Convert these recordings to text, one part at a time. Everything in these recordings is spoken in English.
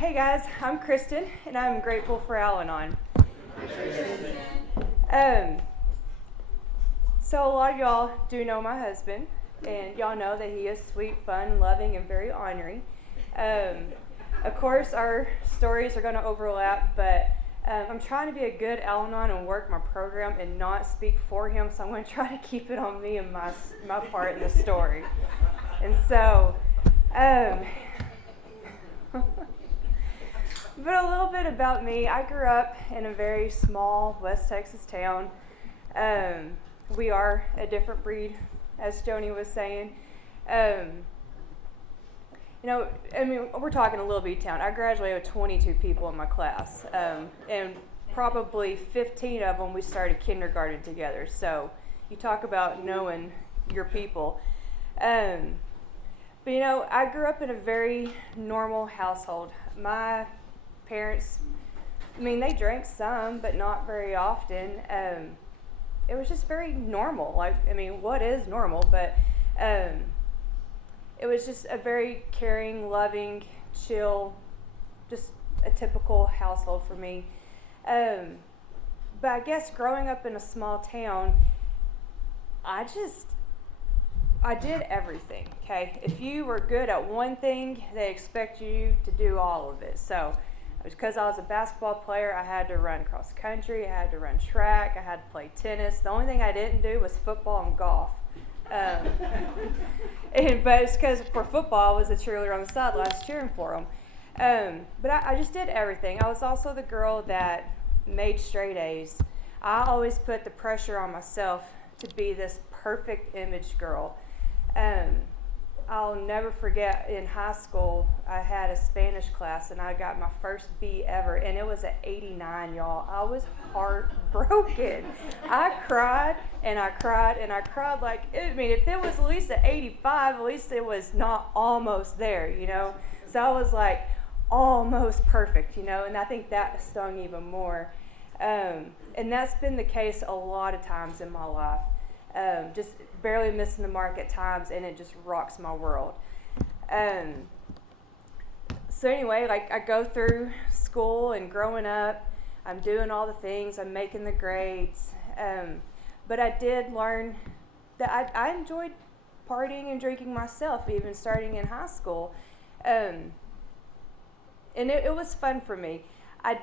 Hey guys, I'm Kristin, and I'm grateful for Al-Anon. So a lot of y'all do know my husband, and y'all know that he is sweet, fun, loving, and very ornery. Of course, our stories are going to overlap, but I'm trying to be a good Al-Anon and work my program and not speak for him, so I'm going to try to keep it on me and my part in the story. And so, but a little bit about me. I grew up in a very small West Texas town. We are a different breed, as Joni was saying. We're talking a little bitty town. I graduated with 22 people in my class, and probably 15 of them we started kindergarten together. So you talk about knowing your people. But I grew up in a very normal household. My parents, they drank some, but not very often. It was just very normal. What is normal? But it was just a very caring, loving, chill, just a typical household for me. But I guess growing up in a small town, I did everything, okay? If you were good at one thing, they expect you to do all of it. So because I was a basketball player, I had to run cross country, I had to run track, I had to play tennis. The only thing I didn't do was football and golf. But it's because for football, I was a cheerleader on the sidelines cheering for them. But I just did everything. I was also the girl that made straight A's. I always put the pressure on myself to be this perfect image girl. I'll never forget, in high school, I had a Spanish class, and I got my first B ever, and it was an 89, y'all. I was heartbroken. I cried, and I cried, and I cried if it was at least an 85, at least it was not almost there, So I was almost perfect, and I think that stung even more. And that's been the case a lot of times in my life. Just barely missing the mark at times, and it just rocks my world. So anyway, I go through school and growing up, I'm doing all the things, I'm making the grades, but I did learn that I enjoyed partying and drinking myself, even starting in high school. And it was fun for me. I've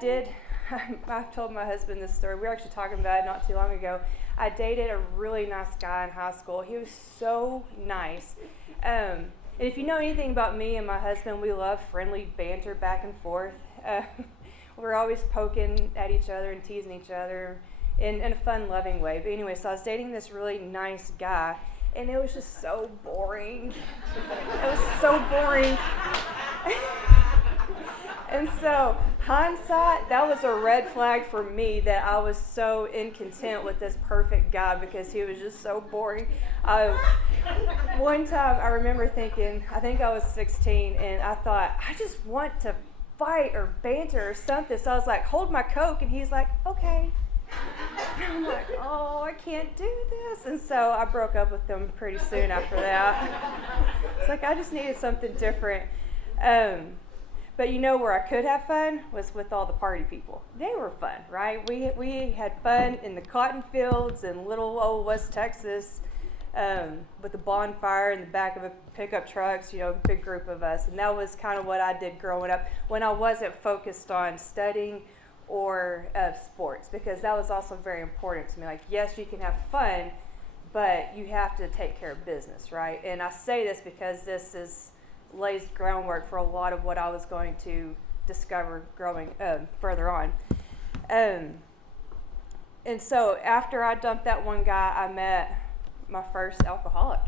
told my husband this story. We were actually talking about it not too long ago. I dated a really nice guy in high school. He was so nice. And if you know anything about me and my husband, we love friendly banter back and forth. We're always poking at each other and teasing each other in a fun, loving way. But anyway, so I was dating this really nice guy, and it was just so boring. It was so boring. And so, hindsight, that was a red flag for me that I was so incontent with this perfect guy because he was just so boring. One time, I remember thinking, I think I was 16, and I thought, I just want to fight or banter or something. So I was like, hold my Coke, and he's like, okay. And I'm like, oh, I can't do this. And so I broke up with him pretty soon after that. It's like I just needed something different. But where I could have fun was with all the party people. They were fun, right? We had fun in the cotton fields in little old West Texas with the bonfire in the back of a pickup trucks, a big group of us. And that was kind of what I did growing up when I wasn't focused on studying or sports, because that was also very important to me. Yes, you can have fun, but you have to take care of business, right? And I say this because this lays groundwork for a lot of what I was going to discover growing further on. And so after I dumped that one guy, I met my first alcoholic.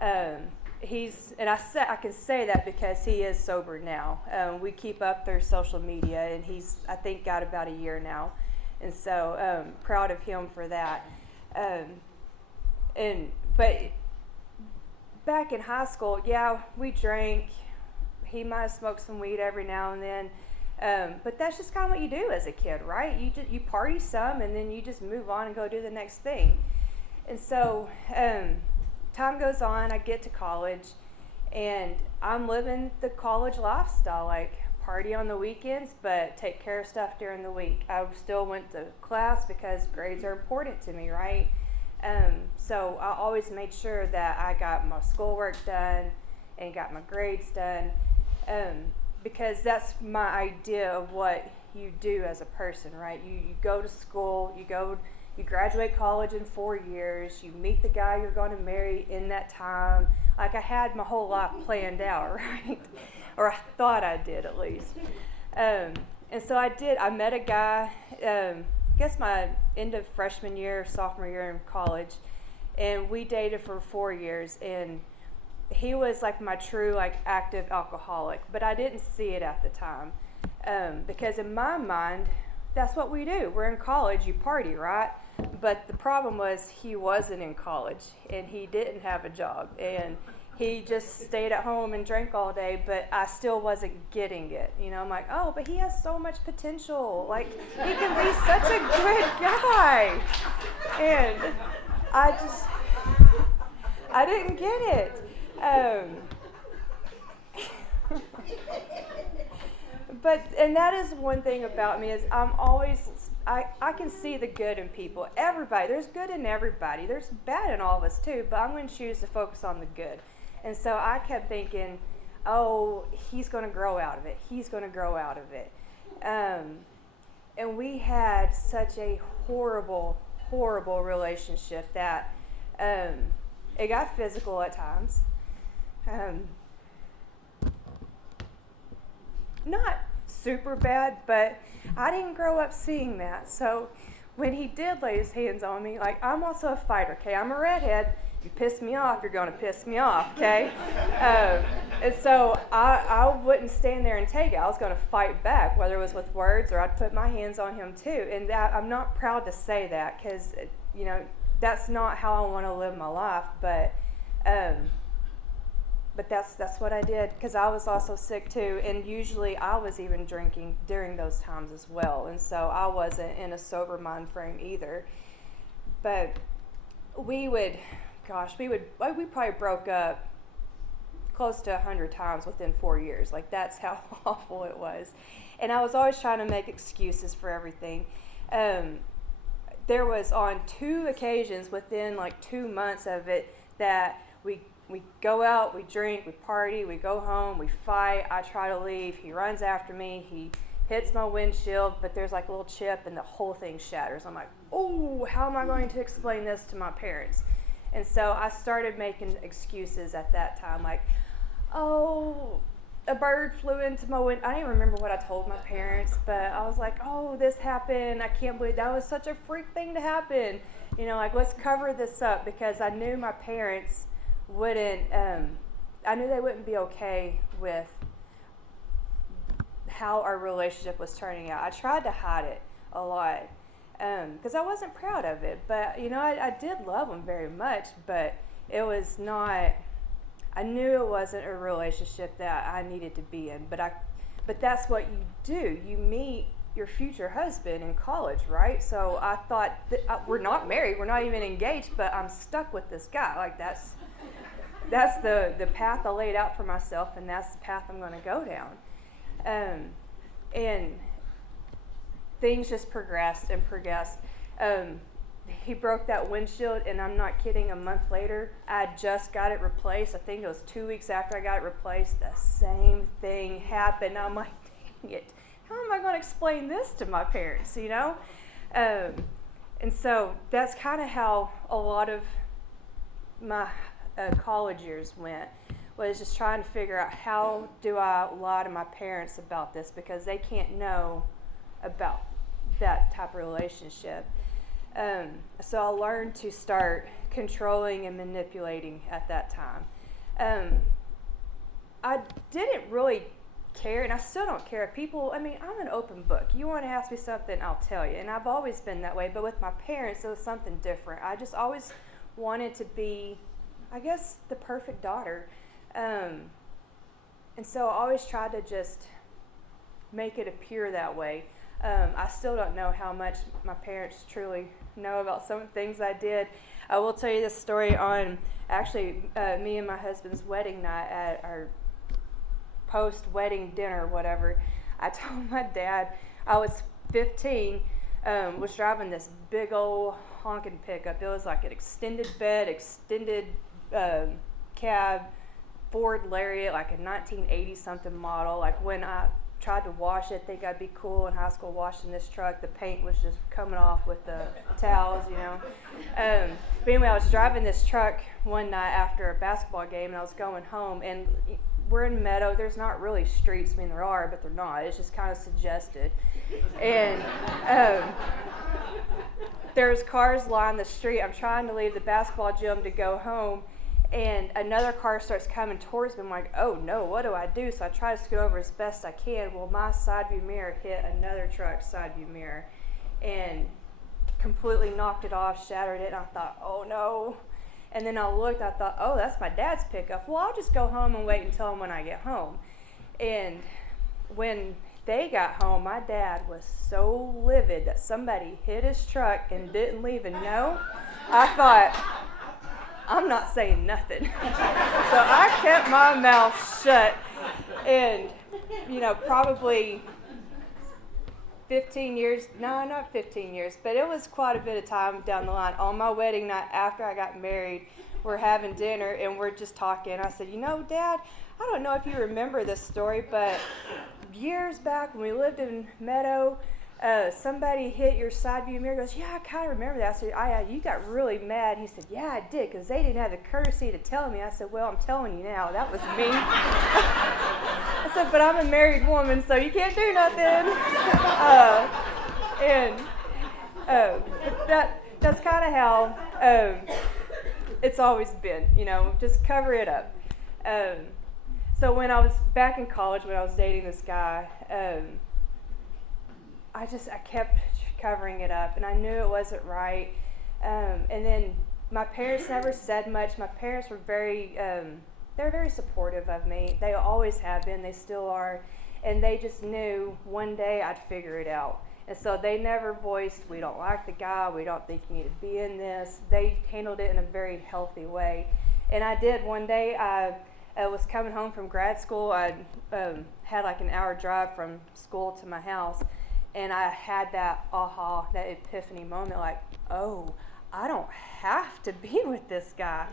I can say that because he is sober now. We keep up through social media, and he's, I think, got about a year now. And so proud of him for that. But back in high school, yeah, we drank. He might have smoked some weed every now and then. But that's just kind of what you do as a kid, right? You party some, and then you just move on and go do the next thing. And so time goes on, I get to college, and I'm living the college lifestyle, party on the weekends, but take care of stuff during the week. I still went to class because grades are important to me, right? So I always made sure that I got my schoolwork done and got my grades done, because that's my idea of what you do as a person, right? You go to school, you graduate college in 4 years, you meet the guy you're going to marry in that time. Like, I had my whole life planned out, right? Or I thought I did, at least. And so I did. I met a guy, I guess my end of freshman year, sophomore year in college, and we dated for 4 years, and he was like my true, like, active alcoholic, but I didn't see it at the time, because in my mind, that's what we do. We're in college, you party, right? But the problem was he wasn't in college, and he didn't have a job, and he just stayed at home and drank all day, but I still wasn't getting it. You know, I'm like, oh, but he has so much potential. Like, he can be such a good guy. And I didn't get it. And that is one thing about me, is I'm always, I can see the good in people. Everybody, there's good in everybody. There's bad in all of us too, but I'm going to choose to focus on the good. And so I kept thinking, oh, he's going to grow out of it. He's going to grow out of it. And we had such a horrible, horrible relationship that it got physical at times. Not super bad, but I didn't grow up seeing that. So when he did lay his hands on me, like, I'm also a fighter, okay? I'm a redhead. You piss me off, you're going to piss me off, okay? And so I wouldn't stand there and take it. I was going to fight back, whether it was with words or I'd put my hands on him too. And that, I'm not proud to say that, because, you know, that's not how I want to live my life. But that's what I did, because I was also sick too. And usually I was even drinking during those times as well. And so I wasn't in a sober mind frame either. But we probably broke up close to 100 times within 4 years. Like, that's how awful it was. And I was always trying to make excuses for everything. There was on 2 occasions within like 2 months of it that we go out, we drink, we party, we go home, we fight, I try to leave, he runs after me, he hits my windshield, but there's like a little chip and the whole thing shatters. I'm like, oh, how am I going to explain this to my parents? And so I started making excuses at that time, like, oh, a bird flew into my window. I don't even remember what I told my parents, but I was like, oh, this happened. I can't believe that was such a freak thing to happen. You know, like, let's cover this up, because I knew my parents wouldn't, I knew they wouldn't be okay with how our relationship was turning out. I tried to hide it a lot, because I wasn't proud of it. But, you know, I did love them very much, but it was not, I knew it wasn't a relationship that I needed to be in. But that's what you do. You meet your future husband in college, right? So I thought, we're not married, we're not even engaged, but I'm stuck with this guy. Like, that's the path I laid out for myself, and that's the path I'm going to go down. And things just progressed and progressed. He broke that windshield, and I'm not kidding, a month later, I just got it replaced. I think it was 2 weeks after I got it replaced, the same thing happened. I'm like, dang it, how am I going to explain this to my parents, you know? And so that's kind of how a lot of my college years went, was just trying to figure out, how do I lie to my parents about this, because they can't know about that type of relationship. So I learned to start controlling and manipulating at that time. I didn't really care, and I still don't care if people, I mean, I'm an open book. You want to ask me something, I'll tell you. And I've always been that way, but with my parents, it was something different. I just always wanted to be, I guess, the perfect daughter. And so I always tried to just make it appear that way. I still don't know how much my parents truly know about some things I did. I will tell you this story on, actually, me and my husband's wedding night at our post-wedding dinner, whatever, I told my dad I was 15, was driving this big old honking pickup. It was like an extended bed, extended cab, Ford Lariat, like a 1980 something model. Like when I tried to wash it, think I'd be cool in high school washing this truck. The paint was just coming off with the towels, you know. But anyway, I was driving this truck one night after a basketball game, and I was going home, and we're in Meadow. There's not really streets. I mean, there are, but they're not. It's just kind of suggested. And there's cars lining the street. I'm trying to leave the basketball gym to go home, and another car starts coming towards me. I'm like, oh no, what do I do? So I try to scoot over as best I can. Well, my side view mirror hit another truck's side view mirror and completely knocked it off, shattered it, and I thought, oh no. And then I looked, I thought, oh, that's my dad's pickup. Well, I'll just go home and wait and tell him when I get home. And when they got home, my dad was so livid that somebody hit his truck and didn't even know. I thought, I'm not saying nothing. So I kept my mouth shut. And, you know, probably 15 years, no, not 15 years, but it was quite a bit of time down the line. On my wedding night after I got married, we're having dinner and we're just talking. I said, you know, Dad, I don't know if you remember this story, but years back when we lived in Meadow, somebody hit your side view mirror. He goes, yeah, I kind of remember that. I said, you got really mad. He said, yeah, I did, because they didn't have the courtesy to tell me. I said, well, I'm telling you now, that was me. I said, but I'm a married woman, so you can't do nothing. That's kind of how it's always been, you know, just cover it up. So when I was back in college, when I was dating this guy, I kept covering it up, and I knew it wasn't right. And then my parents never said much. My parents were they're very supportive of me. They always have been. They still are. And they just knew one day I'd figure it out. And so they never voiced, we don't like the guy, we don't think you need to be in this. They handled it in a very healthy way. And I did. One day I was coming home from grad school. I had like an hour drive from school to my house. And I had that that epiphany moment, like, oh, I don't have to be with this guy.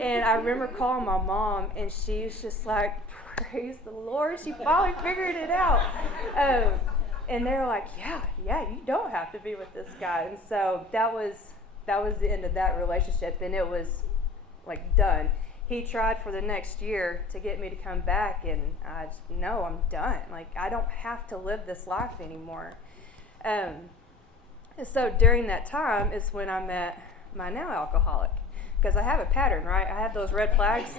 And I remember calling my mom, and she was just like, praise the Lord, she finally figured it out. And they were like, yeah, you don't have to be with this guy. And so that was the end of that relationship, and it was like done. He tried for the next year to get me to come back, and I just, no, I'm done. Like, I don't have to live this life anymore. And so during that time is when I met my now alcoholic, because I have a pattern, right? I have those red flags.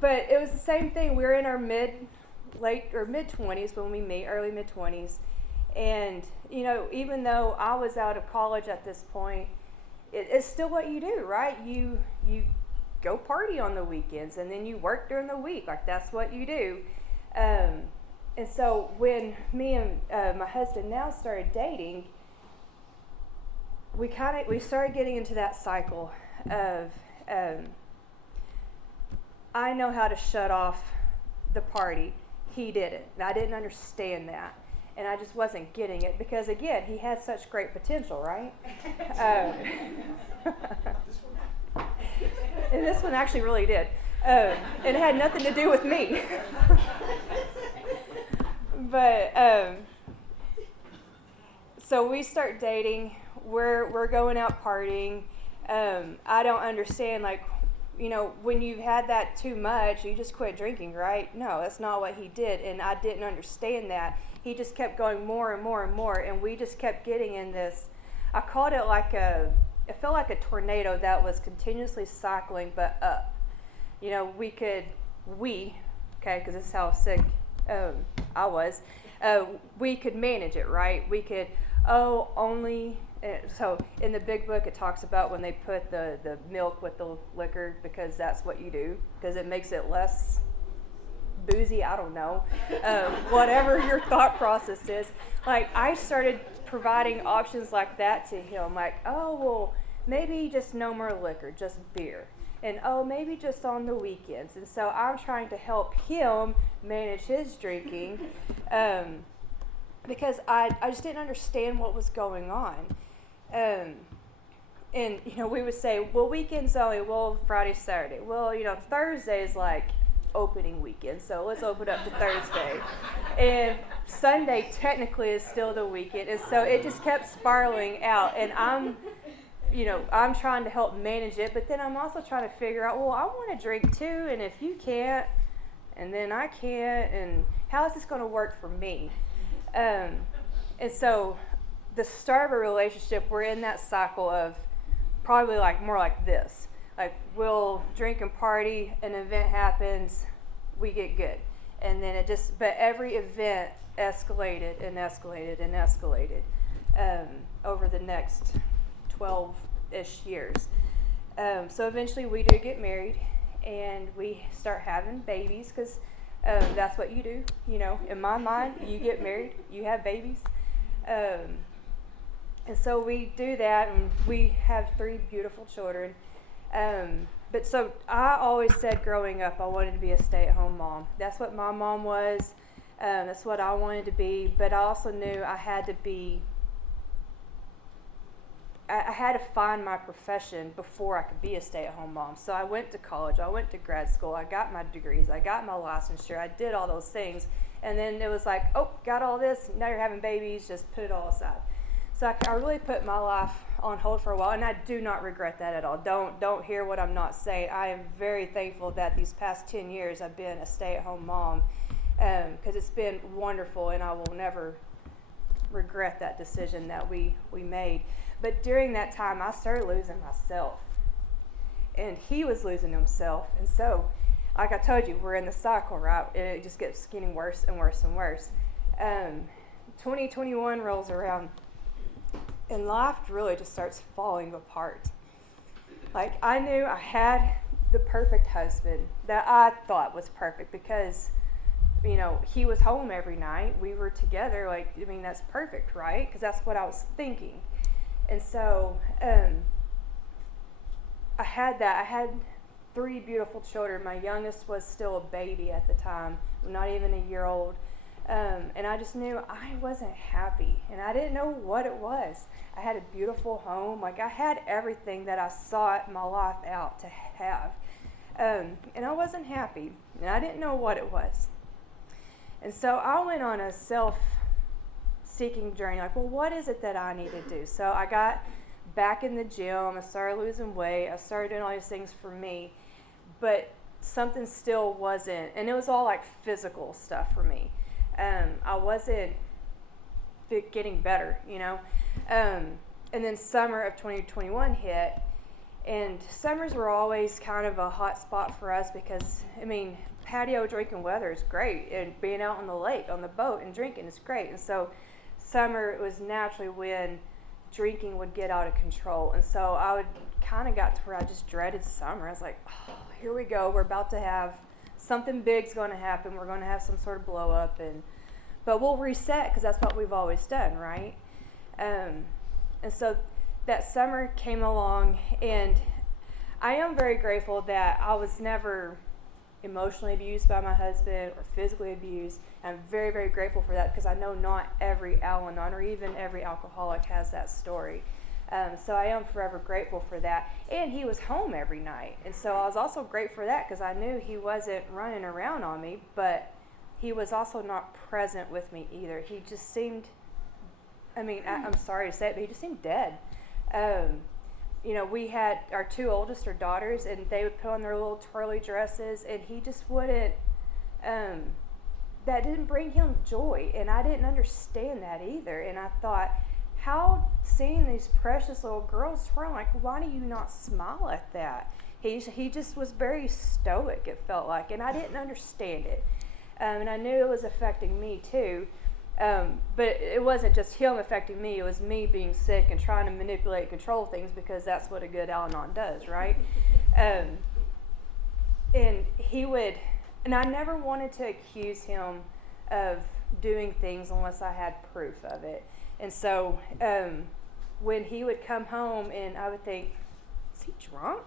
But it was the same thing. We were in our mid-20s when we meet, early mid-20s. And, you know, even though I was out of college at this point, it's still what you do, right? You go party on the weekends, and then you work during the week. Like, that's what you do. And so when me and my husband now started dating, we started getting into that cycle of I know how to shut off the party. He didn't. I didn't understand that. And I just wasn't getting it because, again, he had such great potential, right? And this one actually really did. And it had nothing to do with me. But so we start dating. We're going out partying. I don't understand, like, you know, when you've had that too much, you just quit drinking, right? No, that's not what he did, and I didn't understand that. He just kept going more and more and more, and we just kept getting in this. I called it like it felt like a tornado that was continuously cycling, but up. You know, because this is how sick I was. We could manage it, right? We could, so in the big book it talks about when they put the milk with the liquor, because that's what you do, because it makes it less boozy, I don't know, whatever your thought process is. Like, I started providing options like that to him, like, oh, well, maybe just no more liquor, just beer. And maybe just on the weekends. And so I'm trying to help him manage his drinking because I just didn't understand what was going on. And, we would say, well, weekends only, well, Friday, Saturday. Well, Thursday is like opening weekend, so let's open up to Thursday. And Sunday technically is still the weekend. And so it just kept spiraling out. And I'm trying to help manage it, but then I'm also trying to figure out, well, I want to drink too, and if you can't, and then I can't, and how is this going to work for me? And so the start of a relationship, we're in that cycle of probably more like this. Like, we'll drink and party, an event happens, we get good. And then but every event escalated and escalated and escalated over the next 12-ish years. So eventually we do get married and we start having babies because that's what you do. In my mind, you get married, you have babies. And so we do that, and we have 3 beautiful children. But so I always said growing up I wanted to be a stay-at-home mom. That's what my mom was. That's what I wanted to be. But I also knew I had to find my profession before I could be a stay-at-home mom. So I went to college, I went to grad school, I got my degrees, I got my licensure, I did all those things. And then it was like, oh, got all this, now you're having babies, just put it all aside. So I really put my life on hold for a while, and I do not regret that at all. Don't hear what I'm not saying. I am very thankful that these past 10 years I've been a stay-at-home mom because it's been wonderful, and I will never regret that decision that we made. But during that time, I started losing myself, and he was losing himself. And so, like I told you, we're in the cycle, right? And it just keeps getting worse and worse and worse. 2021 rolls around, and life really just starts falling apart. Like, I knew I had the perfect husband that I thought was perfect because, he was home every night. We were together. That's perfect, right? Because that's what I was thinking. And so I had that. I had 3 beautiful children. My youngest was still a baby at the time, not even a year old. And I just knew I wasn't happy, and I didn't know what it was. I had a beautiful home. I had everything that I sought my life out to have. And I wasn't happy, and I didn't know what it was. And so I went on a self-seeking journey. What is it that I need to do? So I got back in the gym. I started losing weight. I started doing all these things for me. But something still wasn't, and it was all physical stuff for me. I wasn't getting better, And then summer of 2021 hit, and summers were always kind of a hot spot for us because, patio drinking weather is great, and being out on the lake, on the boat, and drinking is great. And so summer was naturally when drinking would get out of control. And so I would kind of got to where I just dreaded summer. I was like, oh, here we go. We're about to have something big's going to happen. We're going to have some sort of blow up, but we'll reset because that's what we've always done, right? And so that summer came along, and I am very grateful that I was never emotionally abused by my husband or physically abused. I'm very, very grateful for that because I know not every Al-Anon or even every alcoholic has that story. So I am forever grateful for that. And he was home every night. And so I was also grateful for that because I knew he wasn't running around on me, but he was also not present with me either. He just seemed, I'm sorry to say it, but he just seemed dead. We had our 2 oldest are daughters, and they would put on their little twirly dresses, and he just wouldn't, that didn't bring him joy, and I didn't understand that either. And I thought, how seeing these precious little girls twirl, why do you not smile at that? He just was very stoic, it felt like, and I didn't understand it. And I knew it was affecting me too. But it wasn't just him affecting me, it was me being sick and trying to manipulate and control things because that's what a good Al-Anon does, right? And he would, and I never wanted to accuse him of doing things unless I had proof of it. And so when he would come home and I would think, is he drunk?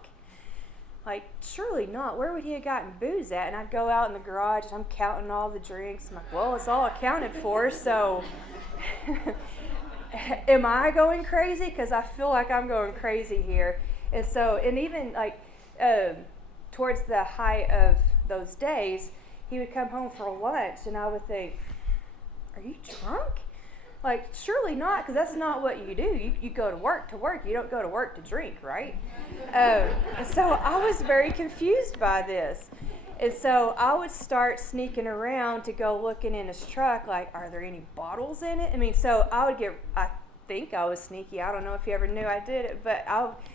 Like, surely not. Where would he have gotten booze at? And I'd go out in the garage and I'm counting all the drinks. I'm like, well, it's all accounted for, so am I going crazy? Because I feel like I'm going crazy here. And so, and even like towards the height of those days, he would come home for lunch and I would think, are you drunk? Like, surely not, because that's not what you do. You go to work. You don't go to work to drink, right? So I was very confused by this. And so I would start sneaking around to go looking in his truck, like, are there any bottles in it? I mean, so I think I was sneaky. I don't know if he ever knew I did it, but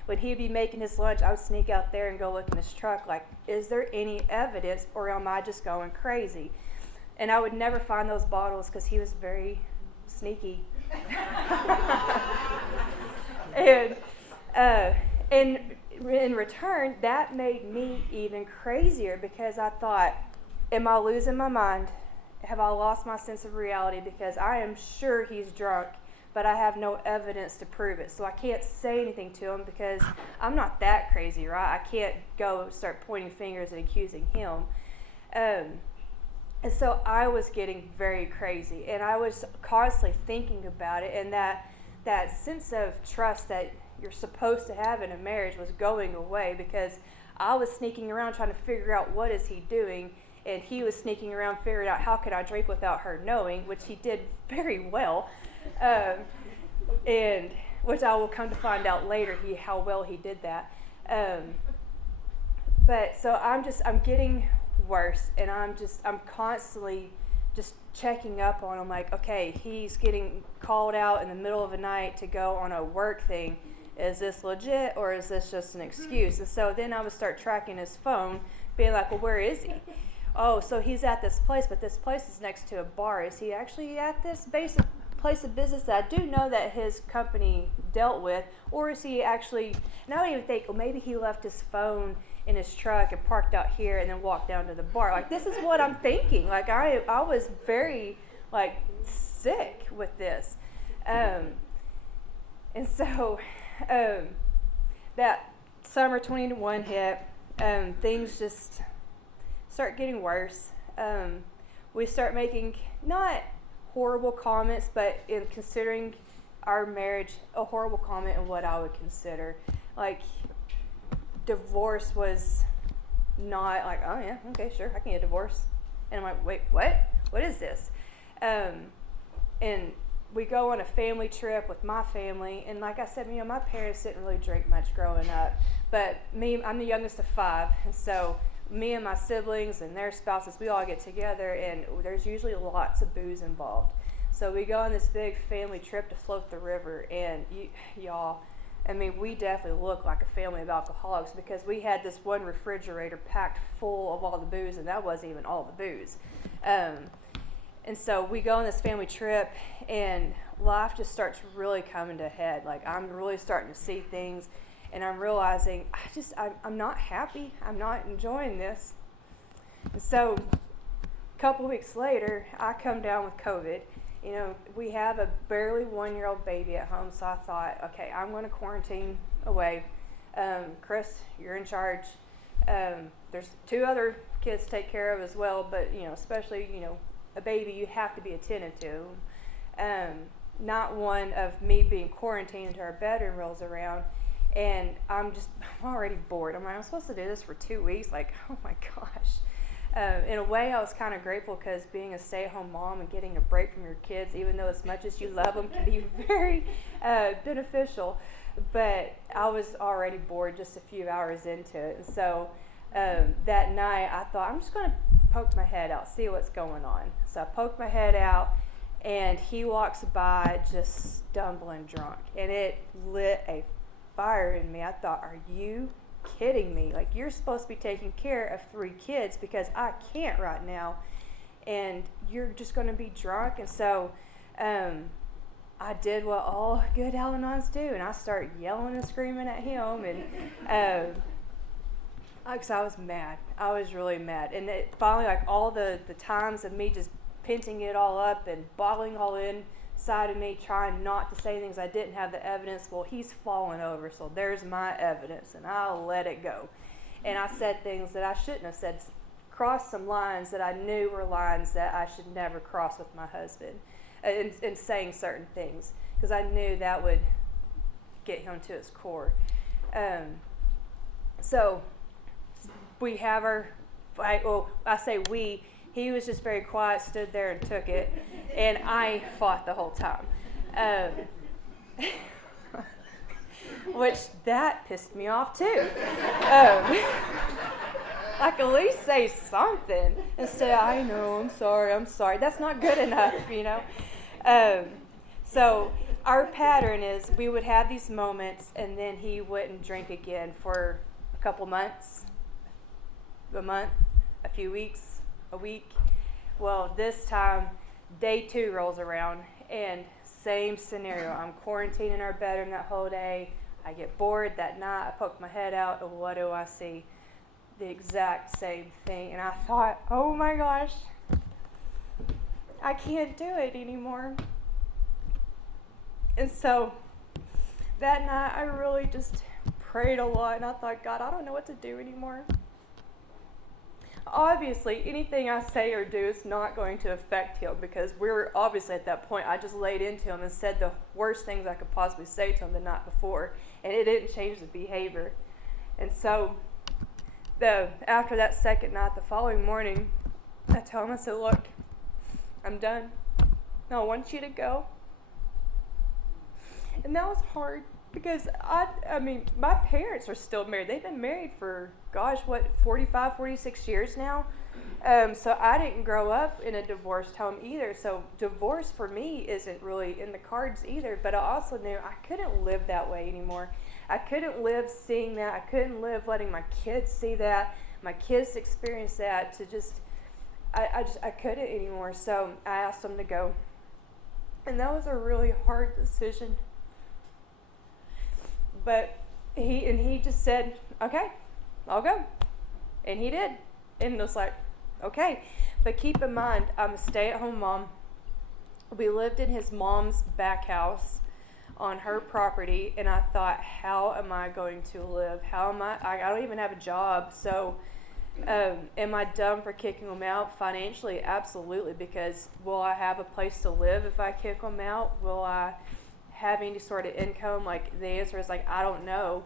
when he'd be making his lunch, I would sneak out there and go look in his truck, like, is there any evidence, or am I just going crazy? And I would never find those bottles because he was very sneaky. And in return, that made me even crazier because I thought, am I losing my mind? Have I lost my sense of reality? Because I am sure he's drunk, but I have no evidence to prove it. So I can't say anything to him because I'm not that crazy, right? I can't go start pointing fingers and accusing him. And so I was getting very crazy, and I was constantly thinking about it, and that sense of trust that you're supposed to have in a marriage was going away because I was sneaking around trying to figure out what is he doing, and he was sneaking around figuring out how could I drink without her knowing, which he did very well, and which I will come to find out later how well he did that. But so I'm getting worse, and I'm constantly just checking up on him, like, okay, he's getting called out in the middle of the night to go on a work thing. Is this legit, or is this just an excuse? And so then I would start tracking his phone, being like, well, where is he? Oh, so he's at this place, but this place is next to a bar. Is he actually at this basic place of business that I do know that his company dealt with, or is he actually, and I would even think, well, maybe he left his phone in his truck and parked out here and then walked down to the bar. Like, this is what I'm thinking. Like, I was very, like, sick with this. And so that summer 21 hit, things just start getting worse. We start making not horrible comments, but in considering our marriage, a horrible comment in what I would consider. Like, divorce was not like, oh yeah, okay, sure, I can get a divorce. And I'm like, wait, what? What is this? And we go on a family trip with my family, and like I said, my parents didn't really drink much growing up, but I'm the youngest of 5, and so me and my siblings and their spouses, we all get together, and there's usually lots of booze involved. So we go on this big family trip to float the river, and y'all, I mean, we definitely look like a family of alcoholics because we had this one refrigerator packed full of all the booze, and that wasn't even all the booze. And so we go on this family trip, and life just starts really coming to head. Like, I'm really starting to see things, and I'm realizing I'm not happy. I'm not enjoying this. And so a couple weeks later, I come down with COVID. We have a barely 1-year-old baby at home, so I thought, okay, I'm going to quarantine away. Chris, you're in charge. There's 2 other kids to take care of as well, but, especially, a baby you have to be attentive to. Not one of me being quarantined until our bedroom rolls around, and I'm already bored. I'm like, I'm supposed to do this for 2 weeks? Like, oh my gosh. In a way, I was kind of grateful because being a stay-at-home mom and getting a break from your kids, even though as much as you love them, can be very beneficial. But I was already bored just a few hours into it. And so that night, I thought, I'm just going to poke my head out, see what's going on. So I poked my head out, and he walks by just stumbling drunk. And it lit a fire in me. I thought, are you kidding me? Like, you're supposed to be taking care of 3 kids because I can't right now, and you're just going to be drunk. And so I did what all good Al-Anons do, and I started yelling and screaming at him, and because I was mad. I was really mad. And it finally, like, all the times of me just penting it all up and bottling all inside of me, trying not to say things I didn't have the evidence. Well, he's fallen over, so there's my evidence, and I'll let it go. And I said things that I shouldn't have said, crossed some lines that I knew were lines that I should never cross with my husband in saying certain things, because I knew that would get him to his core. So we have our fight. Well, I say we. He was just very quiet, stood there and took it, and I fought the whole time. Which that pissed me off too. Like, at least say something instead of, I know, I'm sorry. That's not good enough, you know. So our pattern is we would have these moments, and then he wouldn't drink again for a couple months, a month, a few weeks, a week. Well, this time, day 2 rolls around, and same scenario. I'm quarantined in our bedroom that whole day. I get bored that night. I poke my head out, and what do I see? The exact same thing. And I thought, oh my gosh, I can't do it anymore. And so that night, I really just prayed a lot, and I thought, God, I don't know what to do anymore. Obviously, anything I say or do is not going to affect him, because we were obviously at that point. I just laid into him and said the worst things I could possibly say to him the night before, and it didn't change the behavior. And so after that second night, the following morning, I told him, I said, look, I'm done. I want you to go. And that was hard, because I mean, my parents are still married. They've been married for, 45, 46 years now. So I didn't grow up in a divorced home either. So divorce for me isn't really in the cards either. But I also knew I couldn't live that way anymore. I couldn't live seeing that. I couldn't live letting my kids see that, my kids experience that. I couldn't anymore. So I asked him to go. And that was a really hard decision. But he just said, okay, I'll go. And he did. And it was like, okay. But keep in mind, I'm a stay-at-home mom. We lived in his mom's back house on her property. And I thought, how am I going to live? I don't even have a job. So am I dumb for kicking him out? Financially, absolutely. Because will I have a place to live if I kick him out? Will I have any sort of income? Like, the answer is like, I don't know.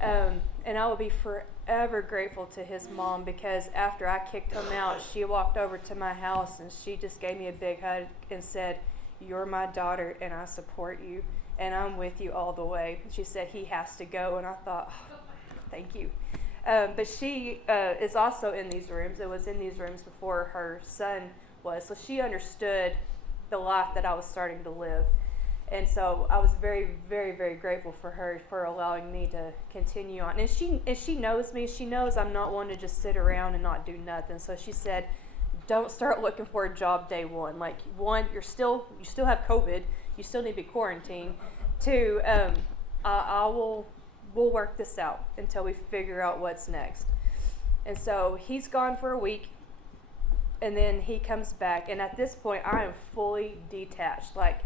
And I will be forever grateful to his mom, because after I kicked him out, she walked over to my house and she just gave me a big hug and said, you're my daughter and I support you and I'm with you all the way. She said, he has to go. And I thought, oh, thank you. But she is also in these rooms. It was in these rooms before her son was. So she understood the life that I was starting to live. And so I was very, very, very grateful for her for allowing me to continue on. And she knows me. She knows I'm not one to just sit around and not do nothing. So she said, don't start looking for a job day one. Like, one, you still have COVID. You still need to be quarantined. 2, we'll work this out until we figure out what's next. And so he's gone for a week. And then he comes back. And at this point, I am fully detached. Like,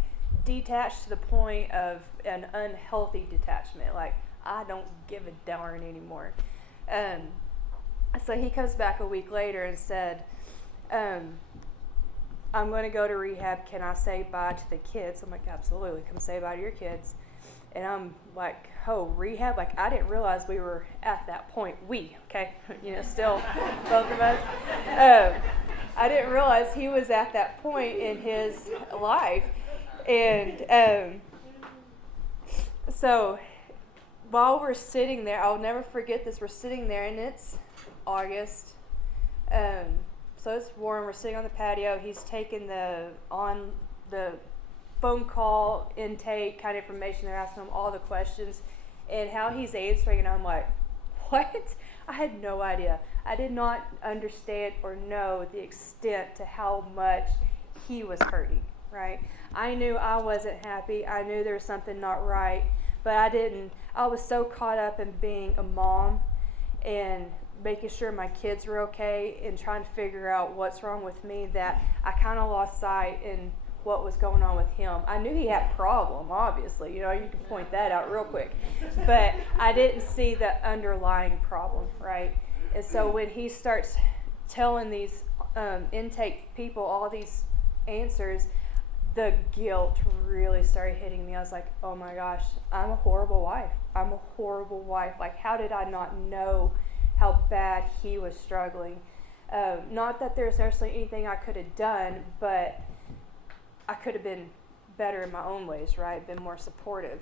detached to the point of an unhealthy detachment. Like, I don't give a darn anymore. So he comes back a week later and said, I'm going to go to rehab. Can I say bye to the kids? I'm like, absolutely. Come say bye to your kids. And I'm like, oh, rehab? Like, I didn't realize we were at that point. Still both of us. I didn't realize he was at that point in his life. And so while we're sitting there, I'll never forget this. We're sitting there, and it's August. So it's warm. We're sitting on the patio. He's taking the phone call intake kind of information. They're asking him all the questions and how he's answering. And I'm like, what? I had no idea. I did not understand or know the extent to how much he was hurting, right? I knew I wasn't happy. I knew there was something not right, but I was so caught up in being a mom and making sure my kids were okay and trying to figure out what's wrong with me that I kind of lost sight in what was going on with him. I knew he had a problem, obviously. You can point that out real quick. But I didn't see the underlying problem, right? And so when he starts telling these intake people all these answers, the guilt really started hitting me. I was like, oh my gosh, I'm a horrible wife. I'm a horrible wife. Like, how did I not know how bad he was struggling? Not that there's necessarily anything I could have done, but I could have been better in my own ways, right? Been more supportive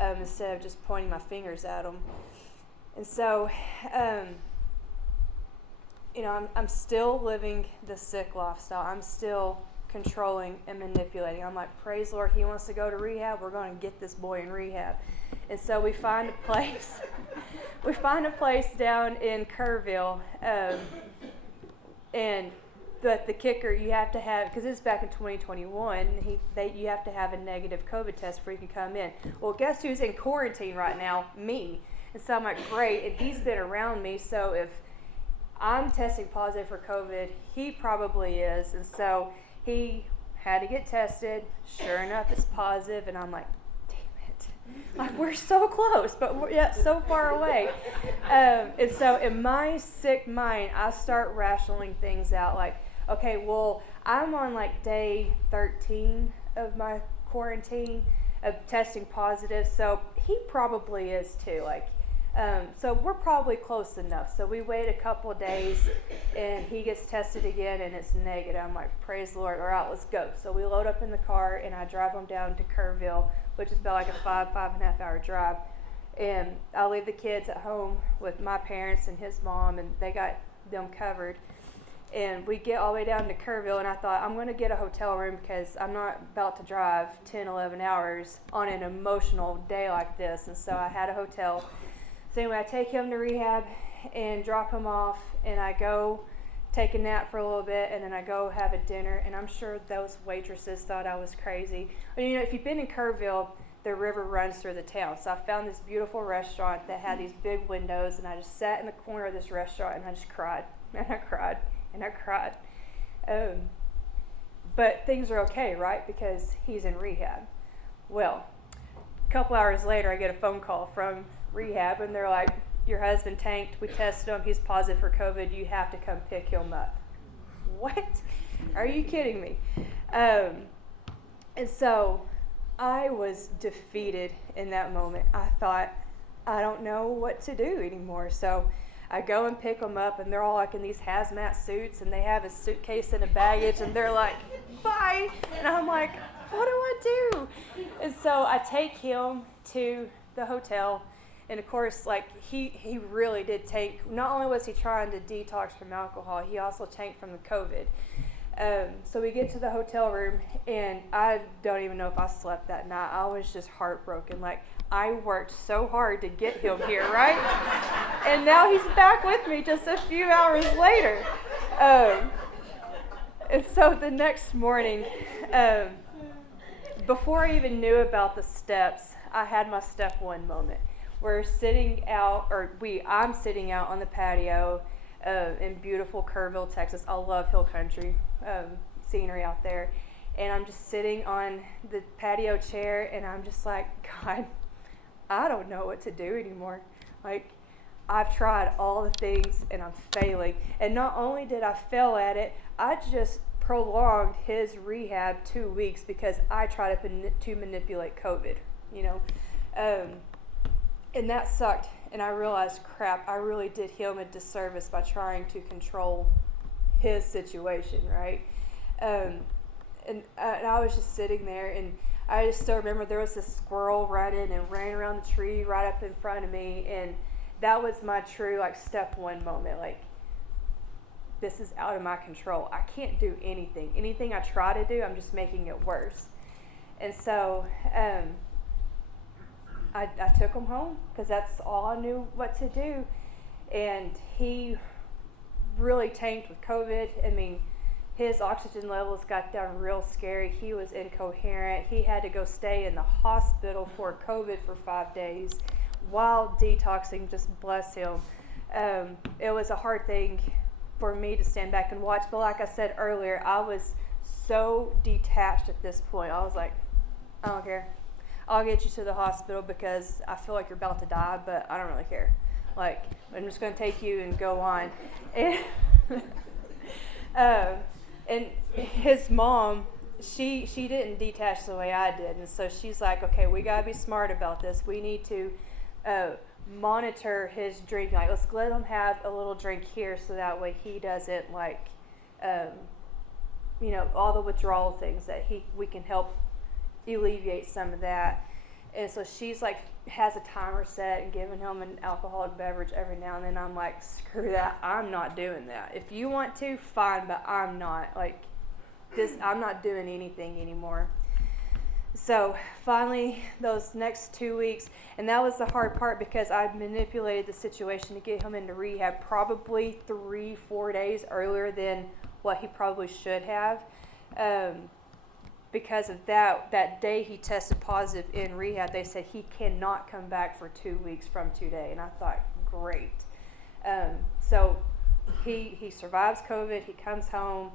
instead of just pointing my fingers at him. And so, I'm still living the sick lifestyle. I'm still controlling and manipulating. I'm like, praise the Lord, he wants to go to rehab. We're going to get this boy in rehab. And so we find a place. We find a place down in Kerrville, but the kicker, you have to have, because this is back in 2021, you have to have a negative COVID test before you can come in. Well, guess who's in quarantine right now? Me. And so I'm like, great, and he's been around me, so if I'm testing positive for COVID, he probably is. And so he had to get tested. Sure enough, it's positive, and I'm like, damn it. Like, we're so close, but we're yet so far away. And so in my sick mind, I start rationaling things out like, okay, well, I'm on like day 13 of my quarantine of testing positive, so he probably is too. So we're probably close enough. So we wait a couple of days, and he gets tested again, and it's negative. I'm like, praise the Lord. All right, let's go. So we load up in the car, and I drive him down to Kerrville, which is about like a 5.5 hour drive. And I leave the kids at home with my parents and his mom, and they got them covered. And we get all the way down to Kerrville, and I thought, I'm going to get a hotel room because I'm not about to drive 10, 11 hours on an emotional day like this. And so I had a hotel. So anyway, I take him to rehab and drop him off, and I go take a nap for a little bit, and then I go have a dinner, and I'm sure those waitresses thought I was crazy. But if you've been in Kerrville, the river runs through the town. So I found this beautiful restaurant that had these big windows, and I just sat in the corner of this restaurant, and I just cried, and I cried, and I cried. But things are okay, right? Because he's in rehab. Well, a couple hours later, I get a phone call from rehab, and they're like, your husband tanked, we tested him, he's positive for COVID, you have to come pick him up. What? Are you kidding me? And so I was defeated in that moment. I thought, I don't know what to do anymore. So I go and pick them up, and they're all like in these hazmat suits, and they have a suitcase and a baggage, and they're like, bye. And I'm like, what do I do? And so I take him to the hotel. And of course, like he really did tank. Not only was he trying to detox from alcohol, he also tanked from the COVID. So we get to the hotel room, and I don't even know if I slept that night. I was just heartbroken. Like, I worked so hard to get him here, right? And now he's back with me just a few hours later. And so the next morning, before I even knew about the steps, I had my step one moment. I'm sitting out on the patio in beautiful Kerrville, Texas. I love hill country scenery out there. And I'm just sitting on the patio chair, and I'm just like, God, I don't know what to do anymore. Like, I've tried all the things, and I'm failing. And not only did I fail at it, I just prolonged his rehab 2 weeks because I tried to manipulate COVID, And that sucked, and I realized, crap, I really did him a disservice by trying to control his situation, right? And I was just sitting there, and I just still remember there was this squirrel running and ran around the tree right up in front of me, and that was my true, step one moment. Like, this is out of my control. I can't do anything. Anything I try to do, I'm just making it worse. And so, I took him home because that's all I knew what to do. And he really tanked with COVID. I mean, his oxygen levels got down real scary. He was incoherent. He had to go stay in the hospital for COVID for 5 days while detoxing, just bless him. It was a hard thing for me to stand back and watch. But like I said earlier, I was so detached at this point. I was like, I don't care. I'll get you to the hospital because I feel like you're about to die, but I don't really care. Like, I'm just going to take you and go on. And, and his mom, she didn't detach the way I did. And so she's like, okay, we got to be smart about this. We need to monitor his drinking. Like, let's let him have a little drink here so that way he doesn't, like, all the withdrawal things that we can help alleviate some of that. And so she's like, has a timer set and giving him an alcoholic beverage every now and then. I'm like, screw that. I'm not doing that. If you want to, fine, but I'm not. Like, I'm not doing anything anymore. So finally, those next 2 weeks, and that was the hard part because I manipulated the situation to get him into rehab probably 3-4 days earlier than what he probably should have. Because of that day he tested positive in rehab, they said he cannot come back for 2 weeks from today. And I thought, great. So he survives COVID. He comes home.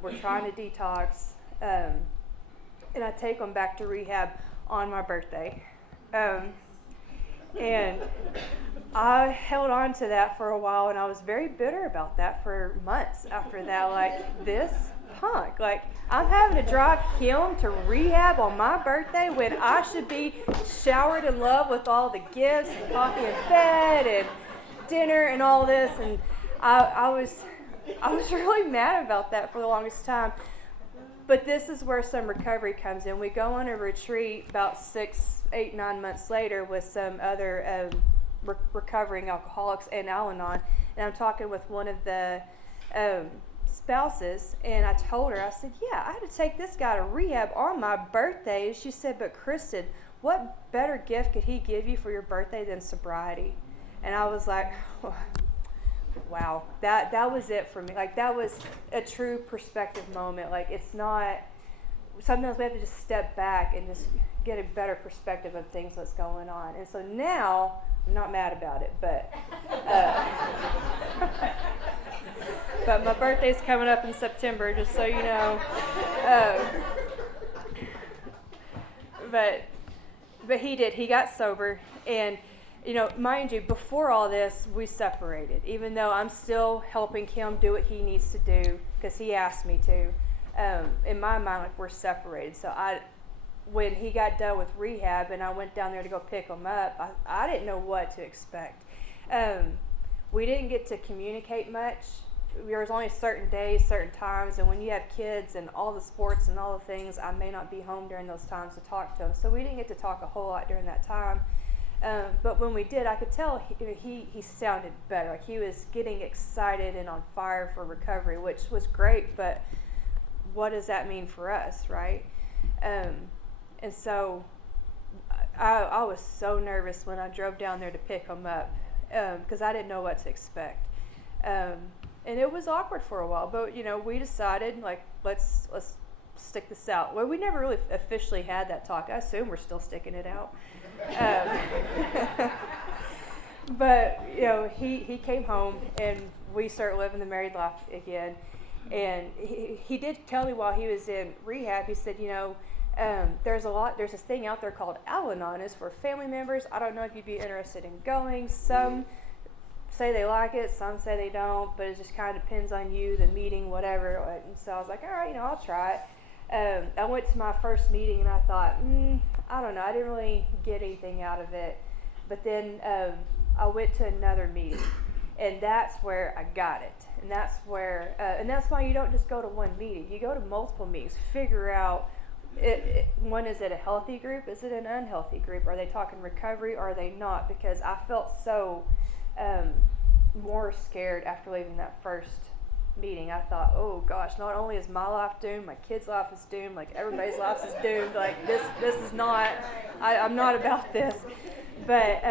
We're trying to detox. And I take him back to rehab on my birthday. And I held on to that for a while, and I was very bitter about that for months after that. Like, this punk. Like, I'm having to drive him to rehab on my birthday when I should be showered in love with all the gifts and coffee in bed and dinner and all this. And I was really mad about that for the longest time. But this is where some recovery comes in. We go on a retreat about 6, 8, 9 months later with some other recovering alcoholics in Al-Anon. And I'm talking with one of the spouses, and I told her, I said, yeah, I had to take this guy to rehab on my birthday. And she said, but Kristin, what better gift could he give you for your birthday than sobriety? And I was like, wow, that was it for me. Like, that was a true perspective moment. Like, it's not, sometimes we have to just step back and just get a better perspective of things that's going on. And so now, I'm not mad about it, but but my birthday's coming up in September, just so you know. But he got sober, and mind you, before all this, we separated. Even though I'm still helping him do what he needs to do because he asked me to. In my mind, like, we're separated. So when he got done with rehab and I went down there to go pick him up, I didn't know what to expect. We didn't get to communicate much. There was only certain days, certain times, and when you have kids and all the sports and all the things, I may not be home during those times to talk to him. So we didn't get to talk a whole lot during that time. But when we did, I could tell he sounded better. Like, he was getting excited and on fire for recovery, which was great, but what does that mean for us, right? And so I was so nervous when I drove down there to pick him up because I didn't know what to expect. And it was awkward for a while, but we decided, like, let's stick this out. Well, we never really officially had that talk. I assume we're still sticking it out. But he came home and we started living the married life again. And he did tell me while he was in rehab, he said, there's this thing out there called Al-Anon. It's for family members. I don't know if you'd be interested in going. Some say they like it, some say they don't, but it just kind of depends on you, the meeting, whatever. And so I was like, all right, I'll try it. I went to my first meeting and I thought, I don't know, I didn't really get anything out of it. But then I went to another meeting, and that's where I got it. And that's where, and that's why you don't just go to one meeting. You go to multiple meetings. Figure out, one, is it a healthy group? Is it an unhealthy group? Are they talking recovery or are they not? Because I felt so more scared after leaving that first meeting. I thought, oh gosh, not only is my life doomed, my kids' life is doomed, like everybody's life is doomed. Like, this is not, I'm not about this. But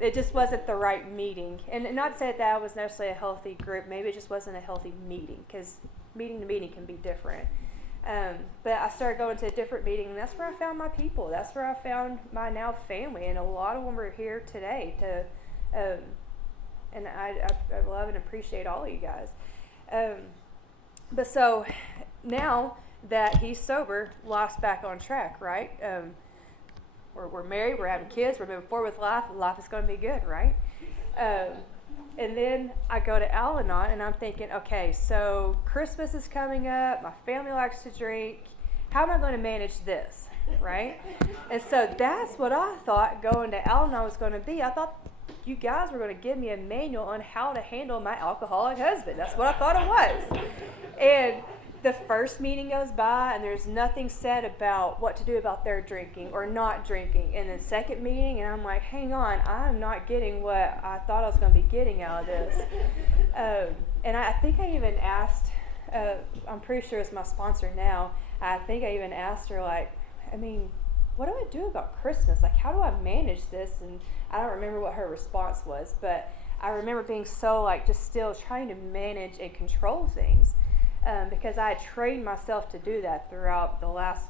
it just wasn't the right meeting. And not to say that was necessarily a healthy group. Maybe it just wasn't a healthy meeting, because meeting to meeting can be different. But I started going to a different meeting, and that's where I found my people. That's where I found my now family, and a lot of them are here today. And I love and appreciate all of you guys. But so now that he's sober, life's back on track, right? We're married, we're having kids, we're moving forward with life. Life is going to be good, right? And then I go to Al-Anon, and I'm thinking, okay, so Christmas is coming up. My family likes to drink. How am I going to manage this, right? And so that's what I thought going to Al-Anon was going to be. I thought you guys were going to give me a manual on how to handle my alcoholic husband. That's what I thought it was. And the first meeting goes by, and there's nothing said about what to do about their drinking or not drinking. And the second meeting, and I'm like, hang on, I'm not getting what I thought I was going to be getting out of this. And I think I even asked, I'm pretty sure it's my sponsor now, I think I even asked her, like, I mean, what do I do about Christmas? Like, how do I manage this? And I don't remember what her response was, but I remember being so, like, just still trying to manage and control things. Because I had trained myself to do that throughout the last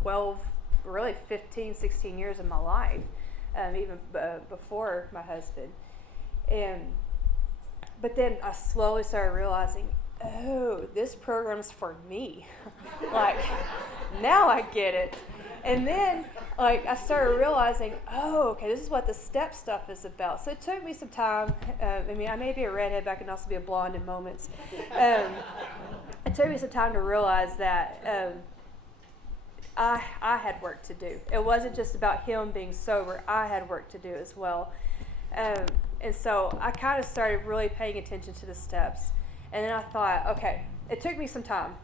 12, really 15, 16 years of my life, even before my husband. But then I slowly started realizing, oh, this program's for me. Like, now I get it. And then, like, I started realizing, oh, okay, this is what the step stuff is about. So it took me some time. I mean, I may be a redhead, but I can also be a blonde in moments. It took me some time to realize that I had work to do. It wasn't just about him being sober. I had work to do as well. And so I kind of started really paying attention to the steps. And then I thought, okay, it took me some time,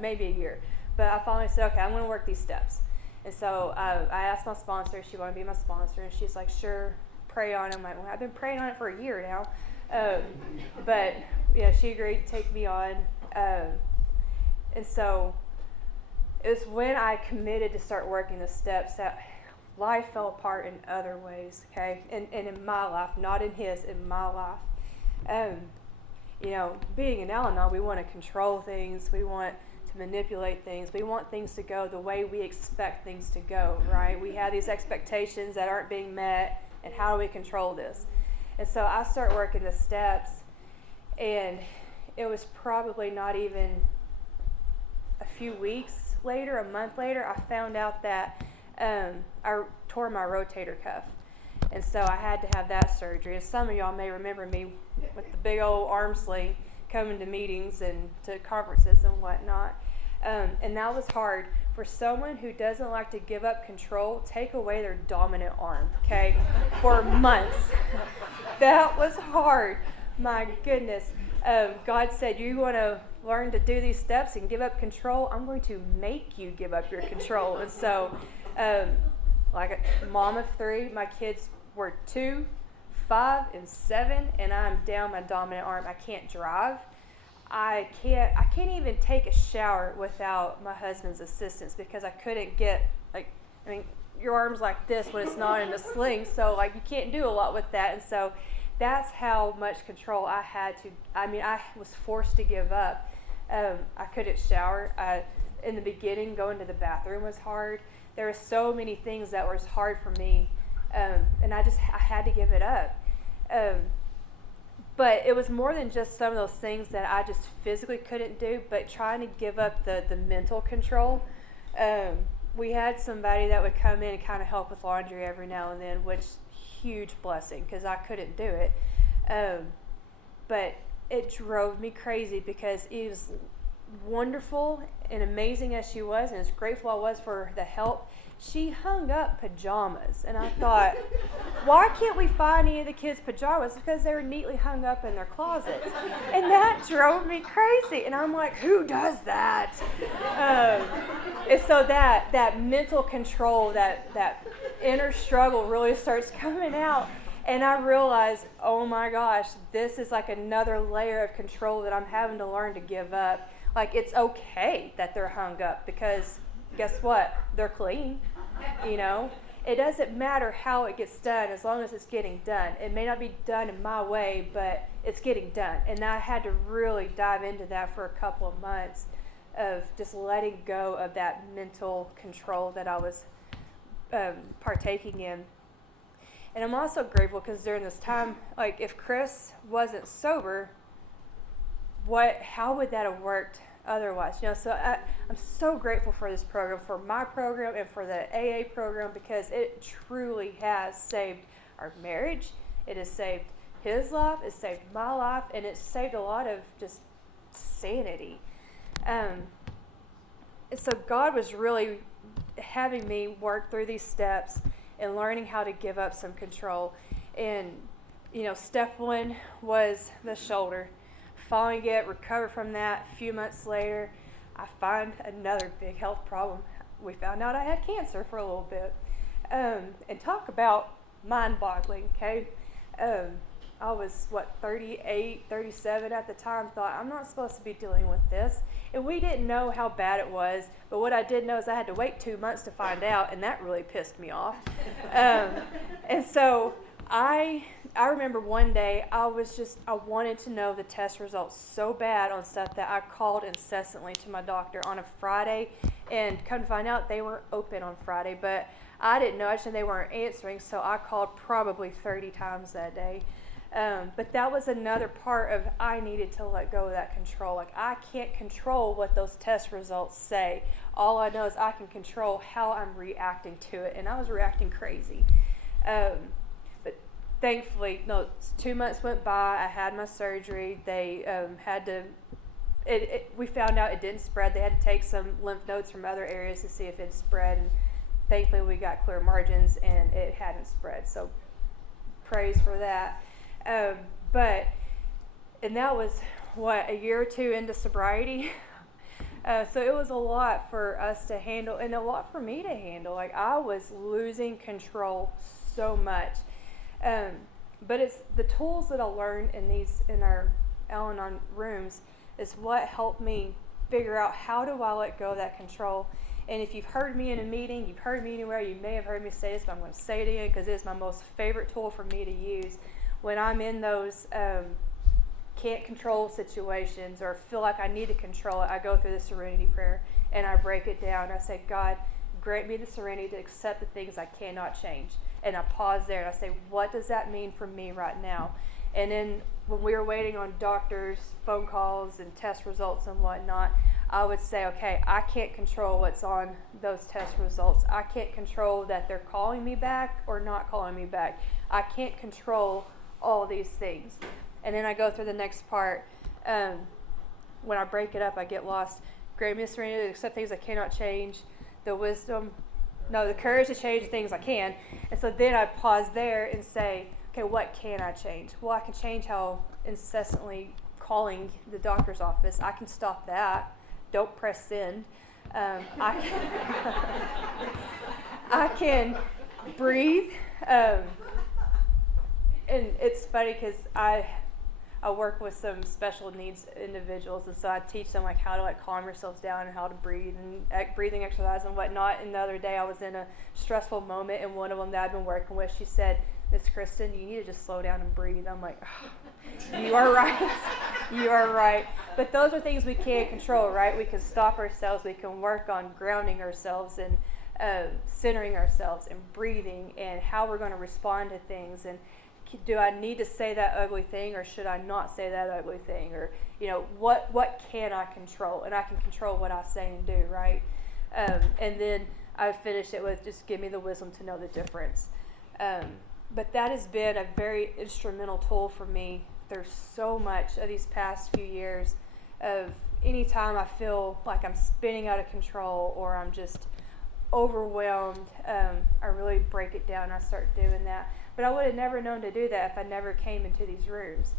maybe a year. But I finally said, okay, I'm going to work these steps. And so I asked my sponsor if she wanted to be my sponsor. And she's like, sure, pray on it. I'm like, well, I've been praying on it for a year now. But, she agreed to take me on. And so it was when I committed to start working the steps that life fell apart in other ways, okay? And in my life, not in his, in my life. Being in Al-Anon, we want to control things. We want to manipulate things. We want things to go the way we expect things to go, right? We have these expectations that aren't being met, and how do we control this? And so I start working the steps, and it was probably not even a few weeks later, a month later, I found out that I tore my rotator cuff. And so I had to have that surgery. And some of y'all may remember me with the big old arm sling coming to meetings and to conferences and whatnot. And that was hard. For someone who doesn't like to give up control, take away their dominant arm, okay, for months. That was hard. My goodness. God said, you want to learn to do these steps and give up control? I'm going to make you give up your control. And so, like a mom of 3, my kids were 2, 5, and 7, and I'm down my dominant arm. I can't drive. I can't even take a shower without my husband's assistance because I couldn't get, your arm's like this when it's not in a sling, so you can't do a lot with that. And so that's how much control I had to, I was forced to give up. I couldn't shower. In the beginning, going to the bathroom was hard. There were so many things that was hard for me, and I had to give it up. But it was more than just some of those things that I just physically couldn't do, but trying to give up the mental control. We had somebody that would come in and kind of help with laundry every now and then, which huge blessing because I couldn't do it. But it drove me crazy because it was wonderful and amazing as she was, and as grateful I was for the help, she hung up pajamas. And I thought, why can't we find any of the kids' pajamas? Because they were neatly hung up in their closets. And that drove me crazy. And I'm like, who does that? And so that mental control, that inner struggle really starts coming out. And I realized, oh my gosh, this is like another layer of control that I'm having to learn to give up. Like, it's okay that they're hung up because guess what? They're clean, It doesn't matter how it gets done as long as it's getting done. It may not be done in my way, but it's getting done. And I had to really dive into that for a couple of months of just letting go of that mental control that I was partaking in. And I'm also grateful because during this time, if Chris wasn't sober, how would that have worked otherwise? So I'm so grateful for this program, for my program and for the AA program, because it truly has saved our marriage. It has saved his life, it saved my life, and it saved a lot of just sanity. And so God was really having me work through these steps and learning how to give up some control. And, step one was the shoulder. Following it, recover from that. A few months later, I find another big health problem. We found out I had cancer for a little bit. And talk about mind-boggling, okay? I was, 38, 37 at the time, thought, I'm not supposed to be dealing with this. And we didn't know how bad it was, but what I did know is I had to wait 2 months to find out, and that really pissed me off. And so I remember one day I wanted to know the test results so bad on stuff that I called incessantly to my doctor on a Friday, and come to find out they weren't open on Friday, but I didn't know, actually they weren't answering, so I called probably 30 times that day. But that was another part of I needed to let go of that control. Like, I can't control what those test results say. All I know is I can control how I'm reacting to it, and I was reacting crazy. But thankfully, 2 months went by. I had my surgery. They had to. We found out it didn't spread. They had to take some lymph nodes from other areas to see if it spread. And thankfully, we got clear margins, and it hadn't spread. So praise for that. And that was, a year or two into sobriety. So it was a lot for us to handle, and a lot for me to handle. Like, I was losing control so much. But it's the tools that I learned in our Al-Anon rooms is what helped me figure out how do I let go of that control. And if you've heard me in a meeting, you've heard me anywhere, you may have heard me say this, but I'm going to say it again because it's my most favorite tool for me to use. When I'm in those can't control situations or feel like I need to control it, I go through the serenity prayer and I break it down. I say, God, grant me the serenity to accept the things I cannot change. And I pause there and I say, what does that mean for me right now? And then when we were waiting on doctors, phone calls, and test results and whatnot, I would say, okay, I can't control what's on those test results. I can't control that they're calling me back or not calling me back. I can't control all these things. And then I go through the next part. When I break it up, I get lost. Grant me the serenity to accept things I cannot change, the courage to change the things I can. And so then I pause there and say, okay, what can I change? Well, I can change how incessantly calling the doctor's office. I can stop that. Don't press send. I can breathe. And it's funny because I work with some special needs individuals, and so I teach them how to calm yourselves down and how to breathe and breathing exercise and whatnot. And the other day I was in a stressful moment, and one of them that I've been working with, she said, Miss Kristin, you need to just slow down and breathe. I'm like, oh, you are right. You are right. But those are things we can't control, right? We can stop ourselves. We can work on grounding ourselves and centering ourselves and breathing and how we're going to respond to things. And do I need to say that ugly thing, or should I not say that ugly thing? Or, what can I control? And I can control what I say and do, right? And then I finished it with just give me the wisdom to know the difference. But that has been a very instrumental tool for me. There's so much of these past few years of anytime I feel like I'm spinning out of control or I'm just overwhelmed, I really break it down and I start doing that. But I would have never known to do that if I never came into these rooms.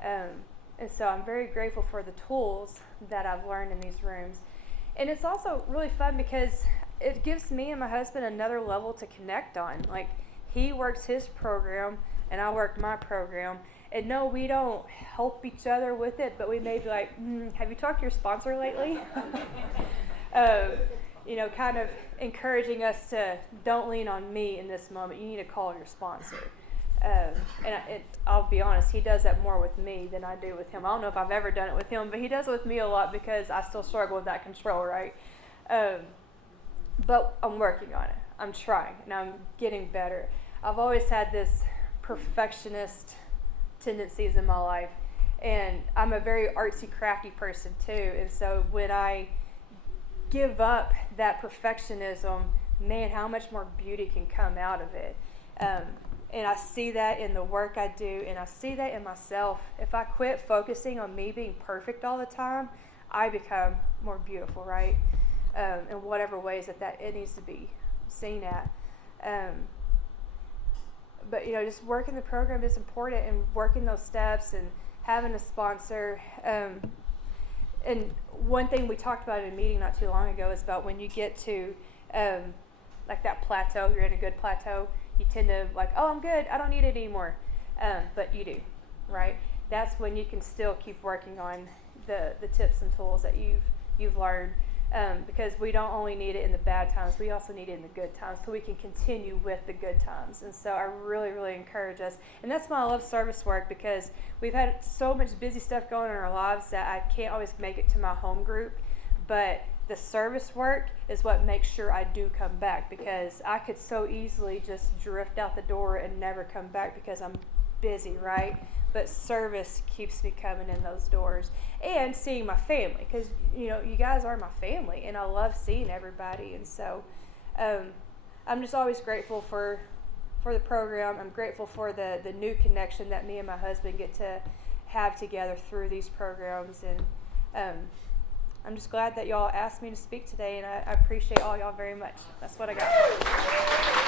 And so I'm very grateful for the tools that I've learned in these rooms. And it's also really fun because it gives me and my husband another level to connect on. Like, he works his program and I work my program. And no, we don't help each other with it, but we may be like, have you talked to your sponsor lately? Kind of encouraging us to don't lean on me in this moment. You need to call your sponsor. I'll be honest, he does that more with me than I do with him. I don't know if I've ever done it with him, but he does it with me a lot because I still struggle with that control, right? But I'm working on it. I'm trying, and I'm getting better. I've always had this perfectionist tendencies in my life, and I'm a very artsy, crafty person too, and so when I give up that perfectionism, man, how much more beauty can come out of it. And I see that in the work I do, and I see that in myself. If I quit focusing on me being perfect all the time, I become more beautiful, right? In whatever ways that it needs to be seen at. But just working the program is important, and working those steps and having a sponsor. And one thing we talked about in a meeting not too long ago is about when you get to like that plateau, you're in a good plateau, you tend to oh, I'm good, I don't need it anymore. But you do, right? That's when you can still keep working on the tips and tools that you've learned. Because we don't only need it in the bad times, we also need it in the good times, so we can continue with the good times. And so I really, really encourage us. And that's why I love service work, because we've had so much busy stuff going on in our lives that I can't always make it to my home group. But the service work is what makes sure I do come back, because I could so easily just drift out the door and never come back because I'm busy, right? But service keeps me coming in those doors, and seeing my family, because you guys are my family, and I love seeing everybody. And so I'm just always grateful for the program. I'm grateful for the new connection that me and my husband get to have together through these programs. And I'm just glad that y'all asked me to speak today, and I appreciate all y'all very much. That's what I got.